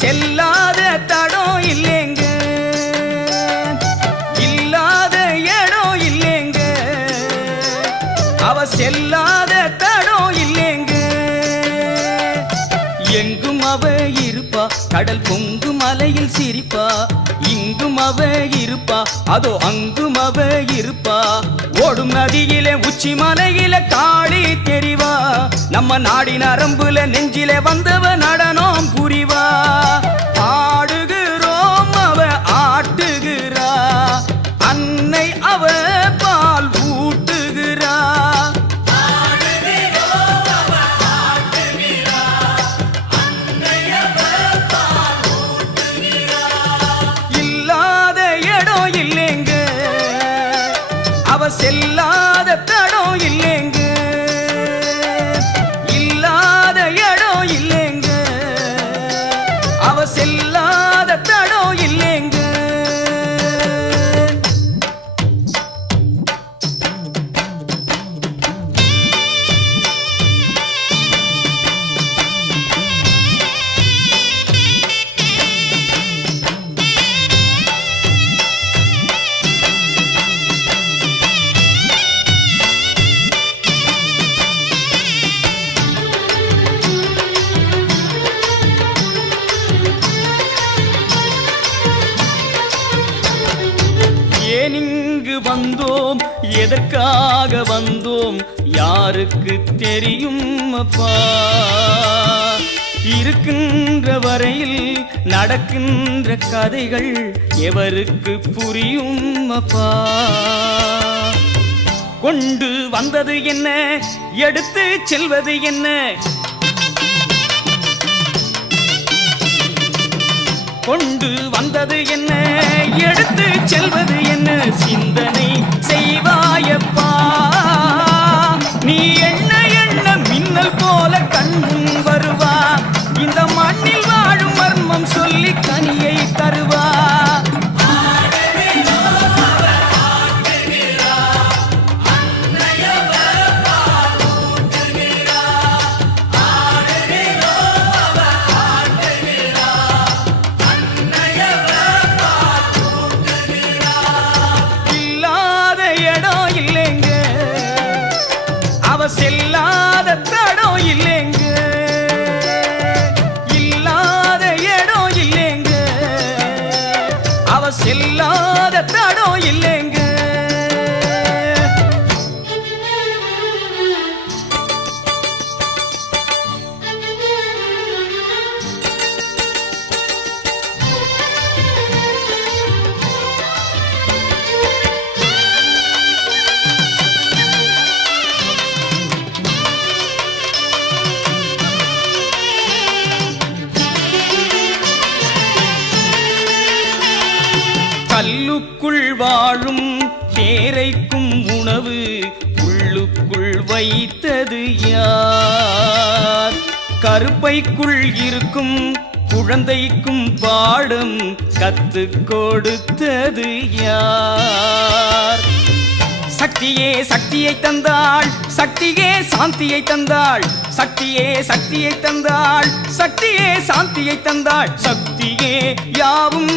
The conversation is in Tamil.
செல்லாத தடம் இல்லைங்க, இல்லாத இடம் இல்லைங்க. அவ செல்லாத தடம் இல்லைங்க. எங்கும் அவ இருப்பா, கடல் பொங்கு மலையில் சிரிப்பா. இங்கும் அவ இருப்பா, அதோ அங்கும் அவ இருப்பா. ஓடும் நதியிலே உச்சி மலையில காளி தெரிவா. நம்ம நாடி நரம்புல நெஞ்சில வந்தவ நடனம் புரிவா. ஆடுகிறோம் அவ ஆட்டுகிறா, அன்னை அவ பால் ஊட்டுகிறா. இல்லாத இடம் இல்லைங்க, அவ செல்லாத தடம் இல்லைங்க, இல்லாத இடம் இல்லைங்க, அவ செல்லாத தடம் இல்லைங்க. ஏனிங்கு வந்தோம், எதற்காக வந்தோம், யாருக்கு தெரியும் அப்பா. இருக்கின்ற வரையில் நடக்கின்ற கதைகள் எவருக்கு புரியும் அப்பா. கொண்டு வந்தது என்ன, எடுத்து செல்வது என்ன, கொண்டு வந்தது என்ன, எடுத்து செல்வது என்ன, சிந்தனை செய்வாயப்பா. நீ என்ன என்ன மின்னல் போல கண்முன் வருவா. இந்த மண்ணில் வாழும் மர்மம் சொல்லி கனியை தருவா. செல்லாத தடம் இல்லைங்க, இல்லாத இடம் இல்லைங்க, அவ செல்லாத தடம் இல்லைங்க. கல்லுக்குள் வாழும் தேரைக்கும் உணவு உள்ளுக்குள் வைத்தது யார்? கருப்பைக்குள் இருக்கும் குழந்தைக்கும் பாடம் கத்துக் கொடுத்தது யார்? சக்தியே சக்தியை தந்தாள், சக்தியே சாந்தியை தந்தாள், சக்தியே சக்தியை தந்தாள், சக்தியே சாந்தியை தந்தாள், சக்தியே யாவும்